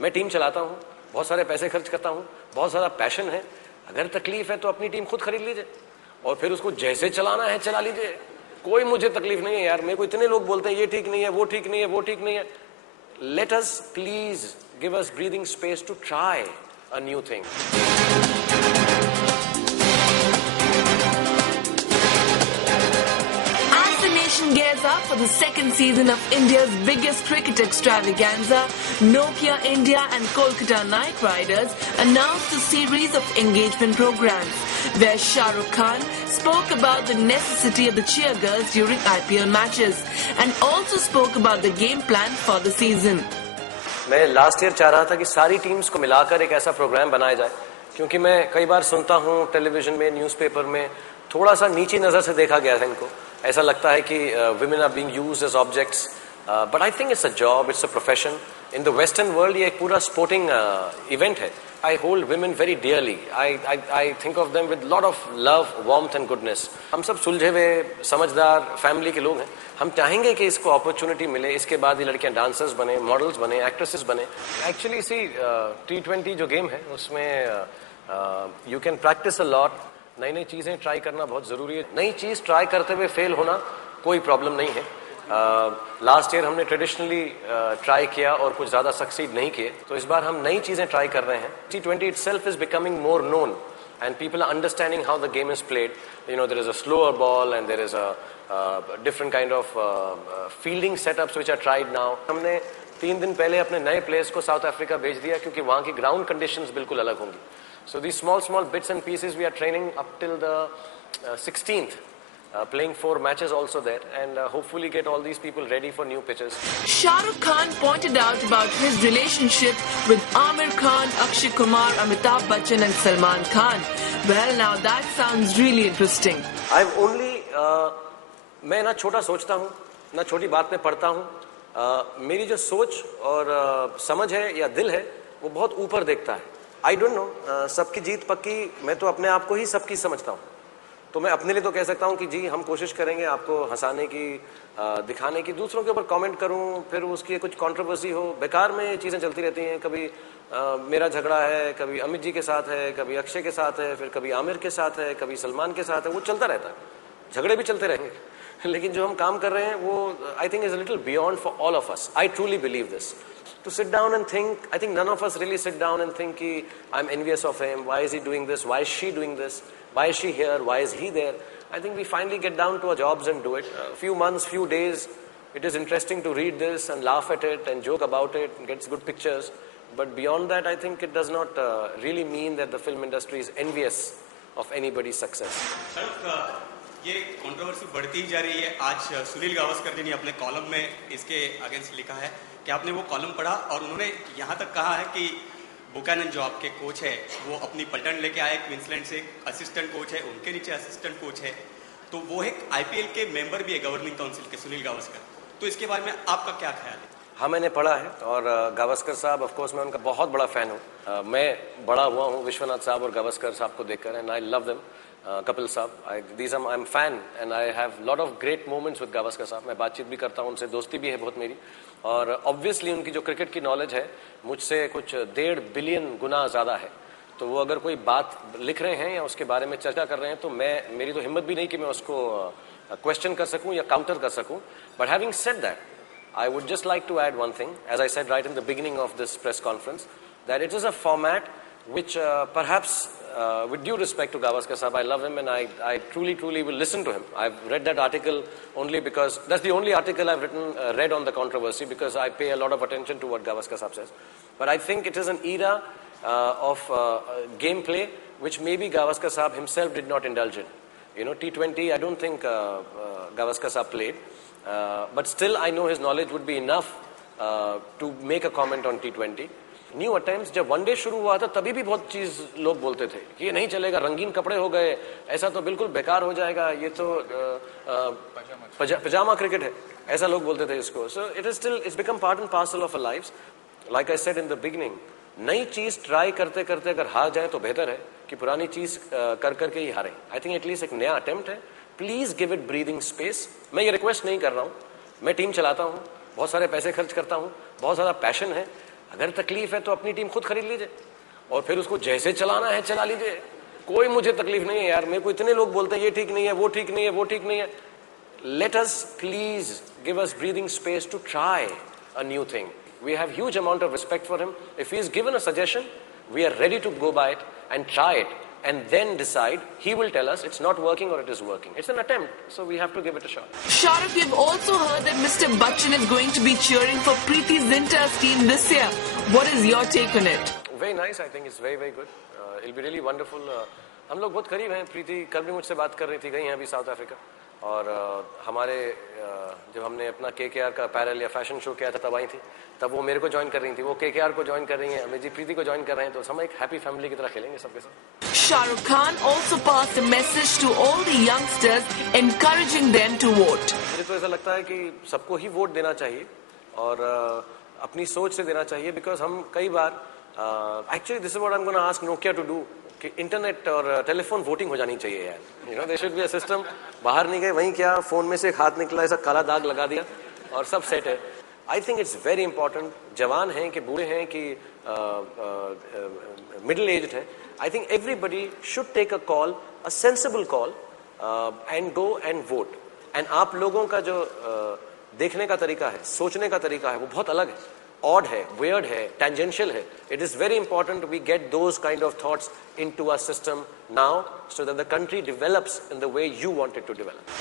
मैं टीम चलाता हूँ, बहुत सारे पैसे खर्च करता हूँ, बहुत सारा पैशन है। अगर तकलीफ है तो अपनी टीम खुद खरीद लीजिए और फिर उसको जैसे चलाना है चला लीजिए। कोई मुझे तकलीफ नहीं है यार। मेरे को इतने लोग बोलते हैं ये ठीक नहीं है, वो ठीक नहीं है, वो ठीक नहीं है। Let us please give us breathing space to try a new thing. Gears up for the second season of India's biggest cricket extravaganza, Nokia India and Kolkata Knight Riders announced a series of engagement programs where Shah Rukh Khan spoke about the necessity of the cheergirls during IPL matches and also spoke about the game plan for the season. मैं last year चाह रहा था कि सारी teams को मिलाकर एक ऐसा प्रोग्राम बनाया जाए, क्योंकि मैं कई बार सुनता हूँ टेलीविजन में, न्यूज़पेपर में थोड़ा सा नीची नज़र से देखा गया है इनको। ऐसा लगता है कि women are being used as objects, but I think it's a job, it's a profession. In the Western world ये एक पूरा sporting event है. I hold women very dearly. I think of them with lot of love, warmth and goodness. हम सब सुलझे हुए, समझदार family के लोग हैं। हम चाहेंगे कि इसको अपॉर्चुनिटी मिले, इसके बाद ये लड़कियां डांसर्स बने, मॉडल्स बने, एक्ट्रेसेस बने। एक्चुअली इसी T20 जो गेम है उसमें you can practice a lot. नई नई चीज़ें ट्राई करना बहुत ज़रूरी है। नई चीज़ ट्राई करते हुए फेल होना कोई प्रॉब्लम नहीं है। लास्ट ईयर हमने ट्रेडिशनली ट्राई किया और कुछ ज़्यादा सक्सीड नहीं किए, तो इस बार हम नई चीज़ें ट्राई कर रहे हैं। T20 itself is becoming more known and people are understanding how the game is played. You know, there is a slower ball and there is a different kind of fielding setups which are tried now. हमने 3 दिन पहले अपने नए players को south Africa भेज दिया, क्योंकि वहाँ की ग्राउंड कंडीशंस बिल्कुल अलग होंगी। So these small bits and pieces we are training up till the 16th, playing 4 matches also there, and hopefully get all these people ready for new pitches. Shah Rukh Khan pointed out about his relationship with Aamir Khan, Akshay Kumar, Amitabh Bachchan and Salman Khan. Well, now that sounds really interesting. I've only मैं ना छोटा सोचता हूँ, ना छोटी बात में पढ़ता हूँ। मेरी जो सोच और समझ है या दिल है वो बहुत ऊपर देखता है। आई डोंट नो, सबकी जीत पक्की, मैं तो अपने आप को ही सबकी समझता हूँ। तो मैं अपने लिए तो कह सकता हूँ कि जी हम कोशिश करेंगे आपको हंसाने की, दिखाने की। दूसरों के ऊपर कमेंट करूँ, फिर उसकी कुछ कंट्रोवर्सी हो, बेकार में चीज़ें चलती रहती हैं। कभी मेरा झगड़ा है, कभी अमित जी के साथ है, कभी अक्षय के साथ है, फिर कभी आमिर के साथ है, कभी सलमान के साथ है। वो चलता रहता है, झगड़े भी चलते रहेंगे। लेकिन जो हम काम कर रहे हैं वो I think is a little beyond for all of us. I truly believe this. To sit down and think, I think none of us really sit down and think I'm envious of him, why is he doing this, why is she doing this, why is she here, why is he there. I think we finally get down to our jobs and do it. A few months, few days, it is interesting to read this and laugh at it and joke about it and get good pictures, but beyond that I think it does not really mean that the film industry is envious of anybody's success. ये controversy बढ़ती ही जा रही है। आज सुनील गावस्कर जी ने अपने column में इसके अगेंस्ट लिखा है कि आपने वो कॉलम पढ़ा और उन्होंने यहाँ तक कहा है कि बुकानन जो आपके कोच है वो अपनी पलटन लेके आए क्वींसलैंड से, असिस्टेंट कोच है, उनके नीचे असिस्टेंट कोच है, तो वो एक आईपीएल के मेंबर भी है गवर्निंग काउंसिल के, सुनील गावस्कर। तो इसके बारे में आपका क्या ख्याल है? हाँ, मैंने पढ़ा है और गावस्कर साहब, ऑफ कोर्स मैं उनका बहुत बड़ा फ़ैन हूँ। मैं बड़ा हुआ हूँ विश्वनाथ साहब और गावस्कर साहब को देखकर, and I love them. Kapil साहब, I am fan and I have lot of great moments with Gavaskar साहब। मैं बातचीत भी करता हूँ उनसे, दोस्ती भी है बहुत मेरी। और ऑब्वियसली उनकी जो क्रिकेट की नॉलेज है मुझसे कुछ 1.5 बिलियन गुना ज़्यादा है। तो वो अगर कोई बात लिख रहे हैं या उसके बारे में चर्चा कर रहे हैं तो मेरी तो हिम्मत भी नहीं कि मैं उसको क्वेश्चन कर सकूं या काउंटर कर सकूं। But having said that, I would just like to add one thing, as I said right in the beginning of this press conference, that it is a format which perhaps, with due respect to Gavaskar Sahab, I love him and I truly will listen to him. I've read that article only because, that's the only article I've read on the controversy, because I pay a lot of attention to what Gavaskar Sahab says. But I think it is an era of gameplay which maybe Gavaskar Sahab himself did not indulge in. You know, T20, I don't think Gavaskar Sahab played. But still I know his knowledge would be enough to make a comment on T20. New attempts, जब one day शुरू हुआ था तभी भी बहुत चीज़ लोग बोलते थे कि ये नहीं चलेगा, रंगीन कपड़े हो गए, ऐसा तो बिल्कुल बेकार हो जाएगा, ये तो पजामा क्रिकेट है, ऐसा लोग बोलते थे इसको। So it is still, it's become part and parcel of our lives. Like I said in the beginning, नई चीज़ ट्राई करते करते अगर हार जाए तो बेहतर है कि पुरानी चीज़ कर करके ही हारें। आई थिंक एटलीस्ट एक नया अटेम्प्ट है। Please give it breathing space. मैं ये रिक्वेस्ट नहीं कर रहा हूँ, मैं टीम चलाता हूँ, बहुत सारे पैसे खर्च करता हूँ, बहुत ज़्यादा पैशन है। अगर तकलीफ है तो अपनी टीम खुद खरीद लीजिए और फिर उसको जैसे चलाना है चला लीजिए, कोई मुझे तकलीफ नहीं है यार। मेरे को इतने लोग बोलते हैं ये ठीक नहीं है, वो ठीक नहीं है, वो ठीक नहीं है। Let us please give us breathing space to try a new thing. We have huge amount of respect for him. If he is given a suggestion, we are ready to go by it and try it and then decide. He will tell us it's not working or it is working. It's an attempt, so we have to give it a shot. Shah Rukh, we've also heard that Mr. Bachchan is going to be cheering for Preeti Zinta's team this year. What is your take on it? Very nice. I think it's very, very good. It'll be really wonderful. हम लोग बहुत करीब हैं। प्रीति कल भी मुझसे बात कर रही थी, गई हैं अभी साउथ अफ्रीका। और हमारे जब हमने अपना KKR का पैरल या फैशन शो किया था तब आई थी, तब वो मेरे को ज्वाइन कर रही थी, वो KKR को ज्वाइन कर रही हैं, हमें जी प्रीति को ज्वाइन कर रहे हैं, तो हम एक हैप्पी फैमिली की तरह खेलेंगे सबके साथ। Shah Rukh Khan also passed a message to all the youngsters, encouraging them to vote. मुझे तो ऐसा लगता है कि सबको ही वोट देना चाहिए और अपनी सोच से देना चाहिए, बिकॉज हम कई बार actually this is what I am gonna ask Nokia to do कि इंटरनेट और टेलीफोन वोटिंग हो जानी चाहिए यार। You know there should be a system. बाहर नहीं गए, वहीं क्या फोन में से एक हाथ निकला, ऐसा काला दाग लगा दिया और सब सेट है। I think it's very important, जवान हैं कि बूढ़े हैं कि मिडिल एज्ड है, I think everybody should take a call, a sensible call and go and vote. And आप लोगों का जो देखने का तरीका है, सोचने का तरीका है, वो बहुत अलग है, odd है, weird है, tangential है. It is very important we get those kind of thoughts into our system now so that the country develops in the way you want it to develop.